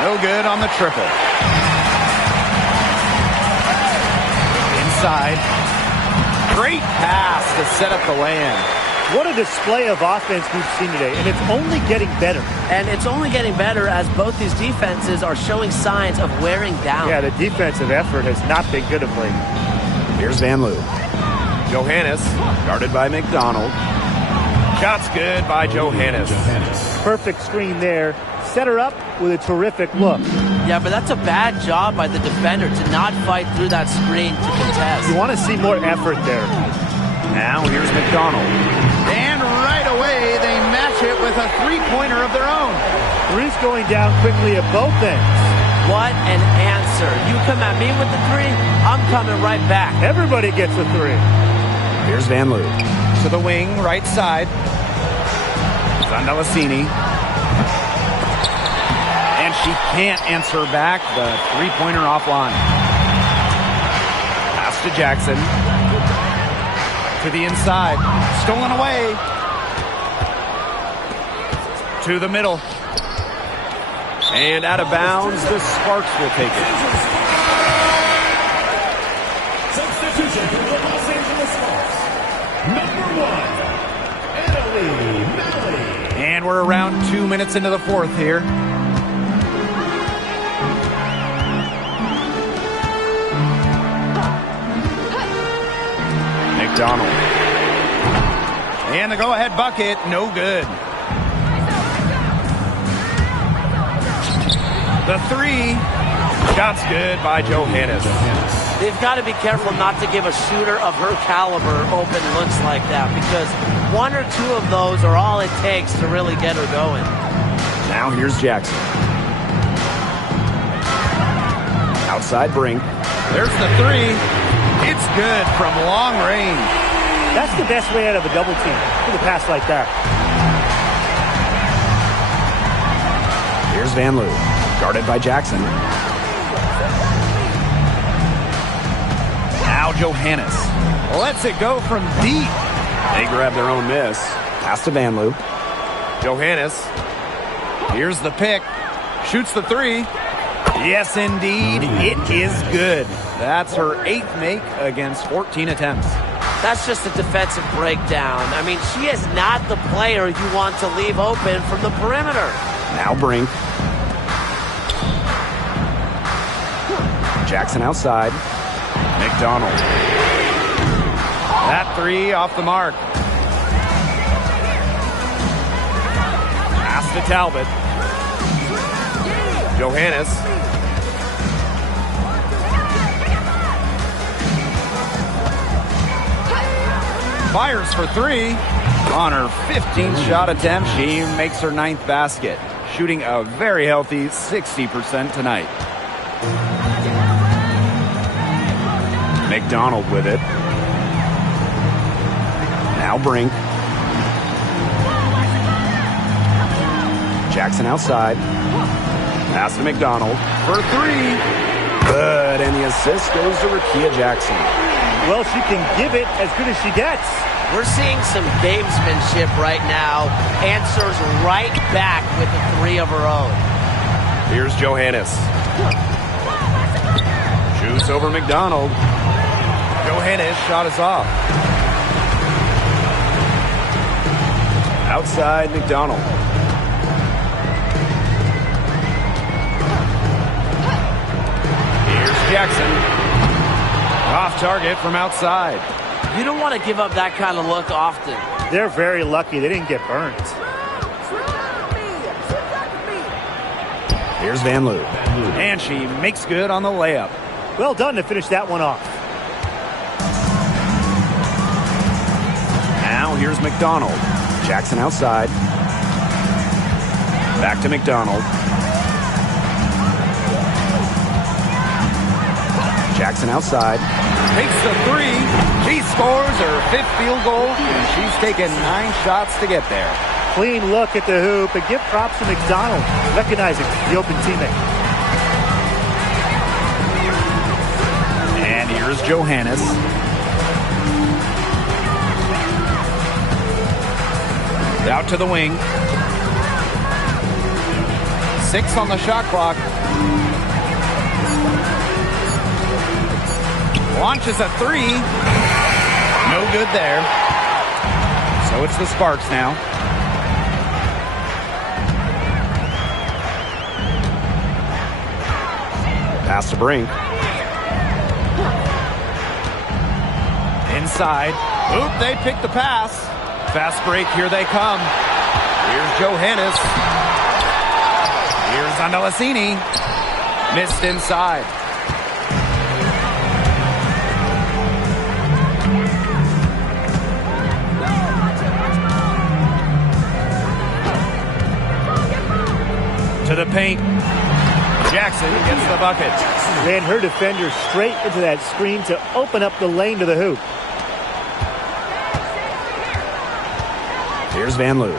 No good on the triple. Inside. Great pass to set up the lay-in. What a display of offense we've seen today, and it's only getting better. And it's only getting better as both these defenses are showing signs of wearing down. Yeah, the defensive effort has not been good of late. Here's Van Loo. Johannes, guarded by McDonald. Shot's good by Johannes. Perfect screen there. Set her up with a terrific look. Yeah, but that's a bad job by the defender to not fight through that screen to contest. You want to see more effort there. Now here's McDonald. And right away, they match it with a three-pointer of their own. Three's going down quickly at both ends. What an answer. You come at me with the three, I'm coming right back. Everybody gets a three. Here's Van Loo. To the wing, right side. Zandalasini. And she can't answer back. The three-pointer offline. Pass to Jackson. To the inside. Stolen away. To the middle. And out of bounds, the Sparks will take it. Substitution for the Los Angeles Sparks. Number 1, Italy Malley. And we're around 2 minutes into the fourth here. McDonald. And the go-ahead bucket, no good. The three, shot's good by Johannes. They've got to be careful not to give a shooter of her caliber open looks like that, because one or two of those are all it takes to really get her going. Now here's Jackson. Outside Brink. There's the three. It's good from long range. That's the best way out of a double team, with a pass like that. Here's Van Loo. Guarded by Jackson. Now Johannes lets it go from deep. They grab their own miss. Pass to Van Loo. Johannes. Here's the pick. Shoots the three. Yes, indeed. It is good. That's her 8th make against 14 attempts. That's just a defensive breakdown. I mean, she is not the player you want to leave open from the perimeter. Now Brink. Jackson outside. McDonald. That three off the mark. Pass to Talbot. Johannes. Fires for three. On her 15th shot attempt, she makes her 9th basket, shooting a very healthy 60% tonight. McDonald with it. Now Brink. Jackson outside. Pass to McDonald for three. Good, and the assist goes to Rakia Jackson. Well, she can give it as good as she gets. We're seeing some gamesmanship right now. Answers right back with a three of her own. Here's Johannes. Shoots over McDonald. Johannes' shot is off. Outside McDonald. Here's Jackson. Off target from outside. You don't want to give up that kind of look often. They're very lucky they didn't get burnt. Here's Van Loo. And she makes good on the layup. Well done to finish that one off. Now here's McDonald. Jackson outside. Back to McDonald. Jackson outside. Takes the three. She scores her 5th field goal, and she's taken 9 shots to get there. Clean look at the hoop, and give props to McDonald, recognizing the open teammate. And here's Johannes. Out to the wing. 6 on the shot clock. Launches a three. No good there. So it's the Sparks now. Pass to Brink. Inside. Oop, they pick the pass. Fast break, here they come. Here's Johannes. Here's Andalasini. Missed inside. To the paint. Jackson gets the bucket. Ran her defender straight into that screen to open up the lane to the hoop. Here's Van Loo,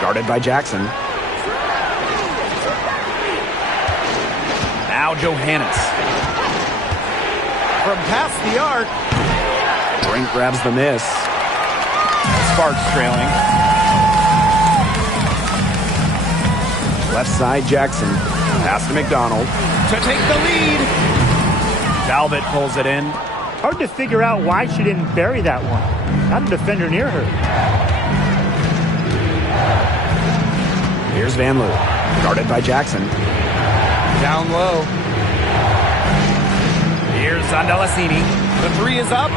guarded by Jackson. Now Johannes. From past the arc. Brink grabs the miss. Sparks trailing. Left side, Jackson. Pass to McDonald. To take the lead. Talbot pulls it in. Hard to figure out why she didn't bury that one. Not a defender near her. Here's Van Loo, guarded by Jackson. Down low. Here's Andalasini. The three is up.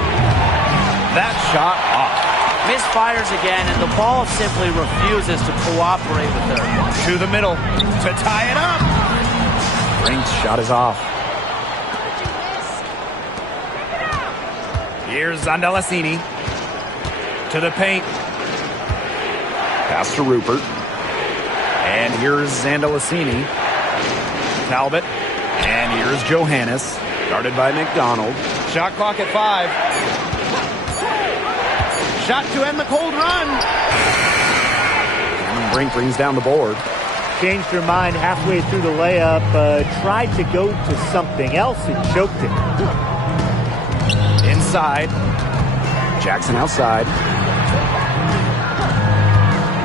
That shot off. Misfires again, and the ball simply refuses to cooperate with her. To the middle to tie it up. Brink's shot is off. Here's Andalasini. To the paint. Pass to Rupert. And here's Andalasini. Talbot. And here's Johannes. Guarded by McDonald. Shot clock at 5. Shot to end the cold run. And Brink brings down the board. Changed her mind halfway through the layup. Tried to go to something else and choked it. Inside. Jackson outside.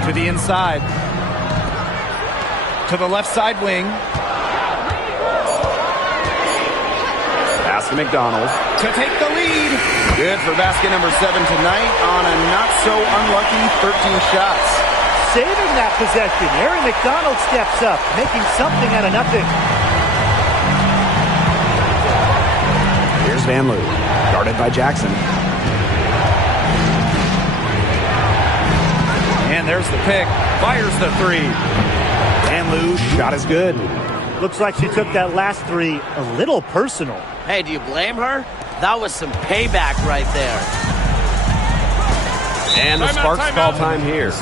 To the inside. To the left side wing. Pass to McDonald. To take the lead. Good for basket number 7 tonight on a not-so-unlucky 13 shots. Saving that possession. Erin McDonald steps up, making something out of nothing. Here's Van Loo, guarded by Jackson. And there's the pick. Fires the 3. Van Loo's shot is good. Looks like she took that last 3 a little personal. Hey, do you blame her? That was some payback right there. And the Sparks call time here.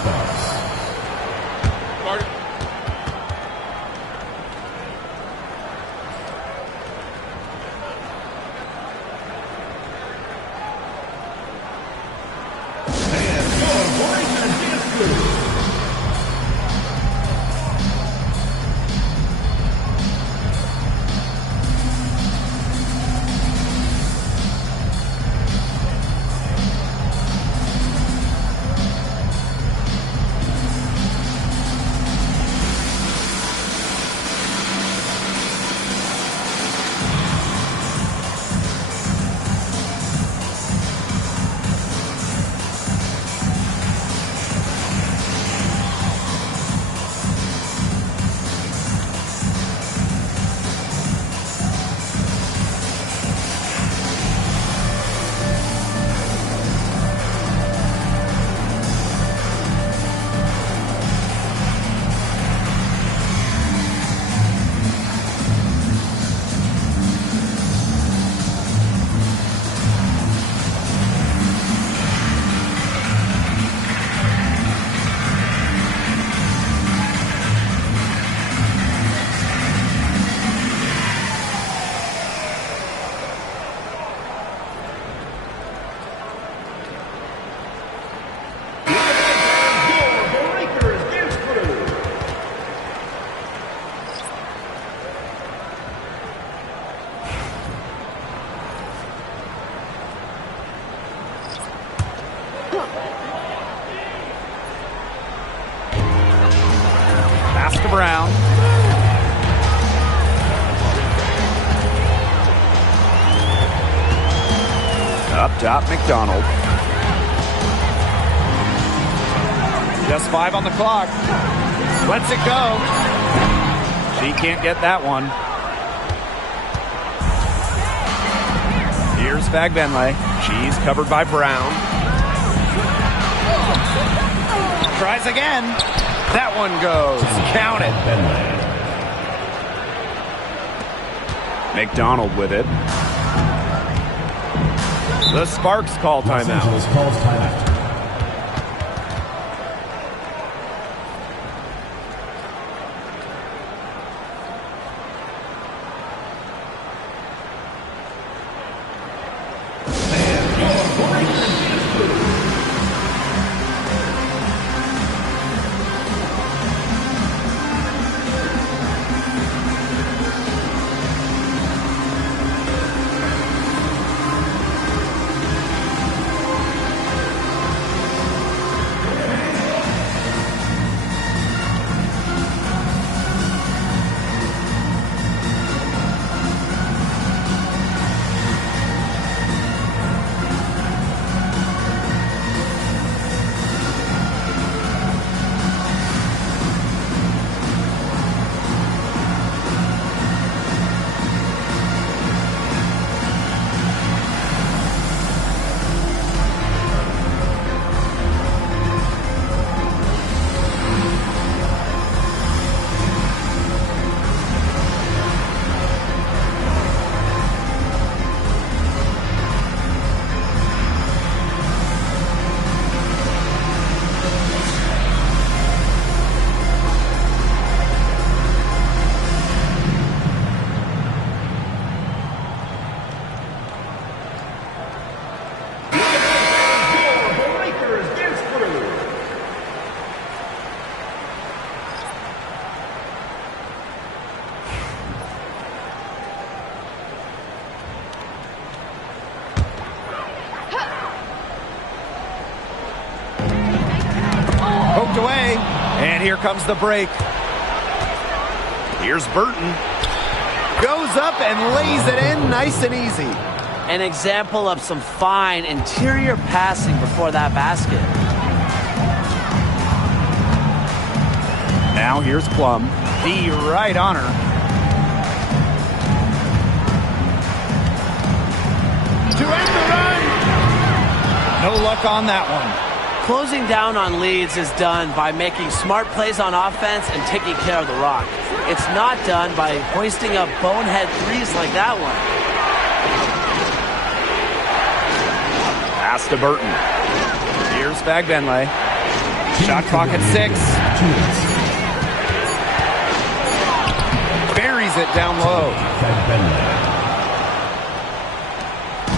Pass to Brown. Up top, McDonald. Just 5 on the clock. Lets it go. She can't get that one. Here's Fagbenle. She's covered by Brown. Tries again. That one goes. Count it. McDonald with it. The Sparks call timeout. Los Angeles calls timeout. Away, and here comes the break. Here's Burton. Goes up and lays it in nice and easy. An example of some fine interior passing before that basket. Now here's Plum. The right on her. To end the run. No luck on that one. Closing down on leads is done by making smart plays on offense and taking care of the rock. It's not done by hoisting up bonehead threes like that one. Pass to Burton. Here's Fagbenle. Shot clock at 6. Buries it down low.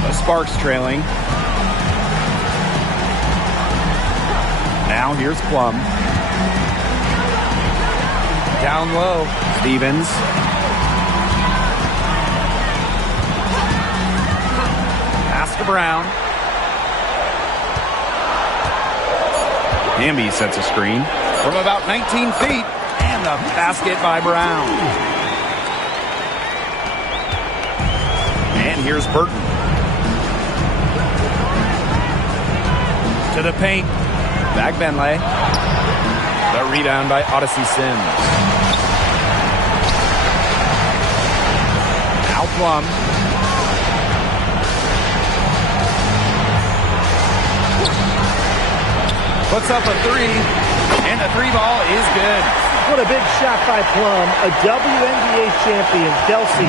The Sparks trailing. Now here's Plum. Down low. Stevens. Pass to Brown. Hamby sets a screen from about 19 feet. And the basket by Brown. And here's Burton. To the paint. Fagbenle. The rebound by Odyssey Sims. Now Plum. Puts up a 3, and the 3 ball is good. What a big shot by Plum, a WNBA champion. Kelsey,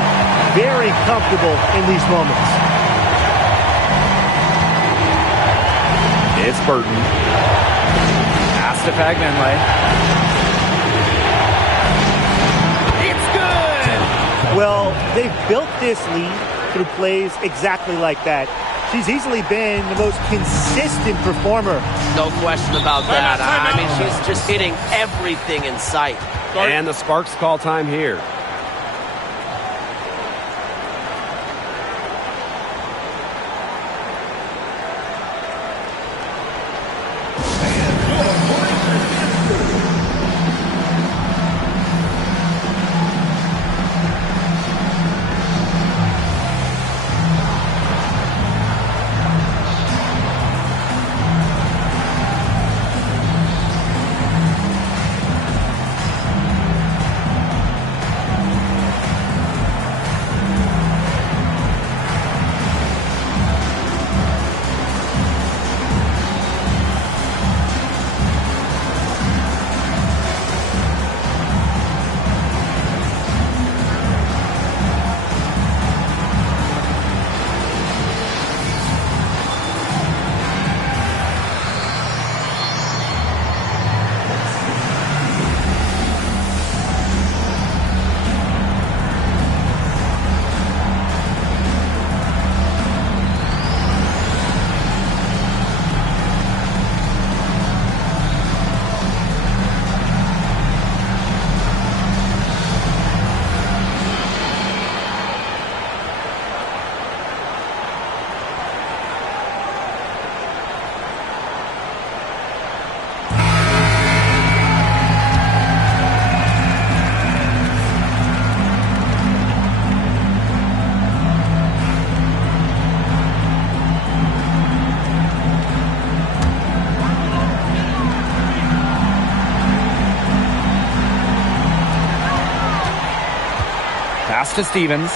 very comfortable in these moments. It's Burton. Pass to Fagbenle. It's good! Well, they've built this lead through plays exactly like that. She's easily been the most consistent performer. No question about that. I mean, she's just hitting everything in sight. And the Sparks call time here. Pass to Stevens.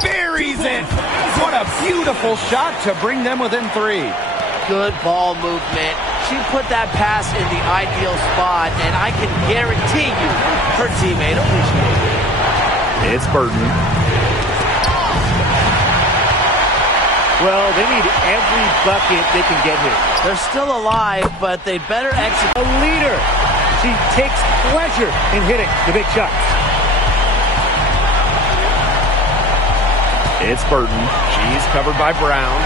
Buries it. What a beautiful shot to bring them within 3. Good ball movement. She put that pass in the ideal spot, and I can guarantee you her teammate appreciated it. It's Burton. Well, they need every bucket they can get here. They're still alive, but they better execute. A leader. She takes pleasure in hitting the big shots. It's Burton. She's covered by Brown.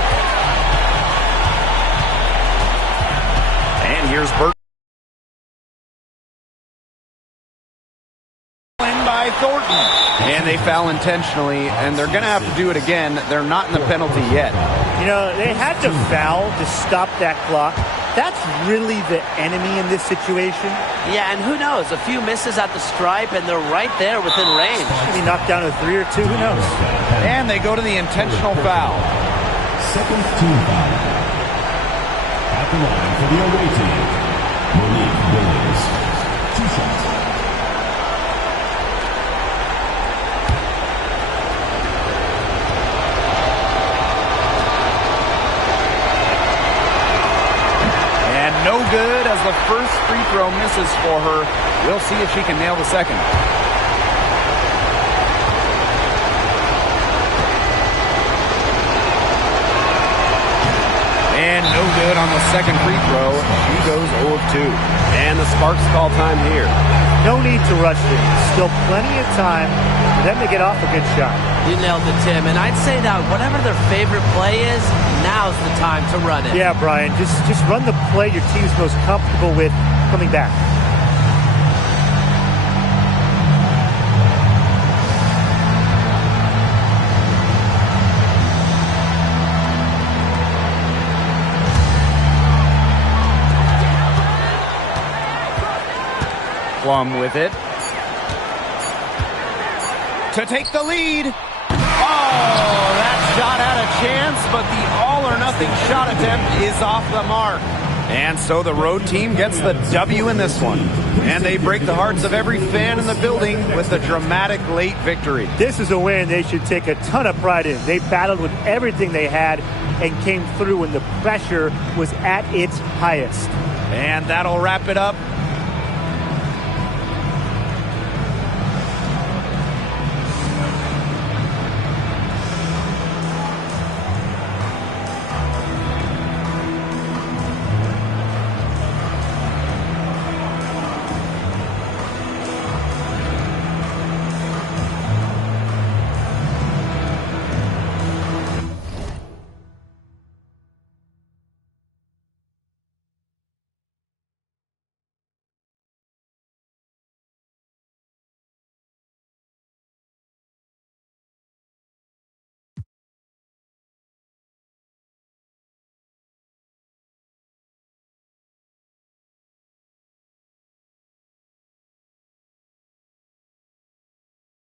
And here's Burton. By Thornton. And they foul intentionally, and they're going to have to do it again. They're not in the penalty yet. You know, they had to foul to stop that clock. That's really the enemy in this situation. Yeah, and who knows? A few misses at the stripe, and they're right there within range. Maybe knocked down a 3 or 2, who knows? And they go to the intentional foul. Second team foul. At the line for the away team, Malik Williams. 2 shots. No good as the first free throw misses for her. We'll see if she can nail the second. And no good on the second free throw. She goes 0 of 2. And the Sparks call time here. No need to rush it. Still plenty of time for them to get off a good shot. You nailed it, Tim. And I'd say that whatever their favorite play is, now's the time to run it. Yeah, Brian. Just run the play your team's most comfortable with coming back. Plum with it. To take the lead. Oh, that shot had a chance, but the all-or-nothing shot attempt is off the mark. And so the road team gets the W in this one. And they break the hearts of every fan in the building with a dramatic late victory. This is a win they should take a ton of pride in. They battled with everything they had and came through when the pressure was at its highest. And that'll wrap it up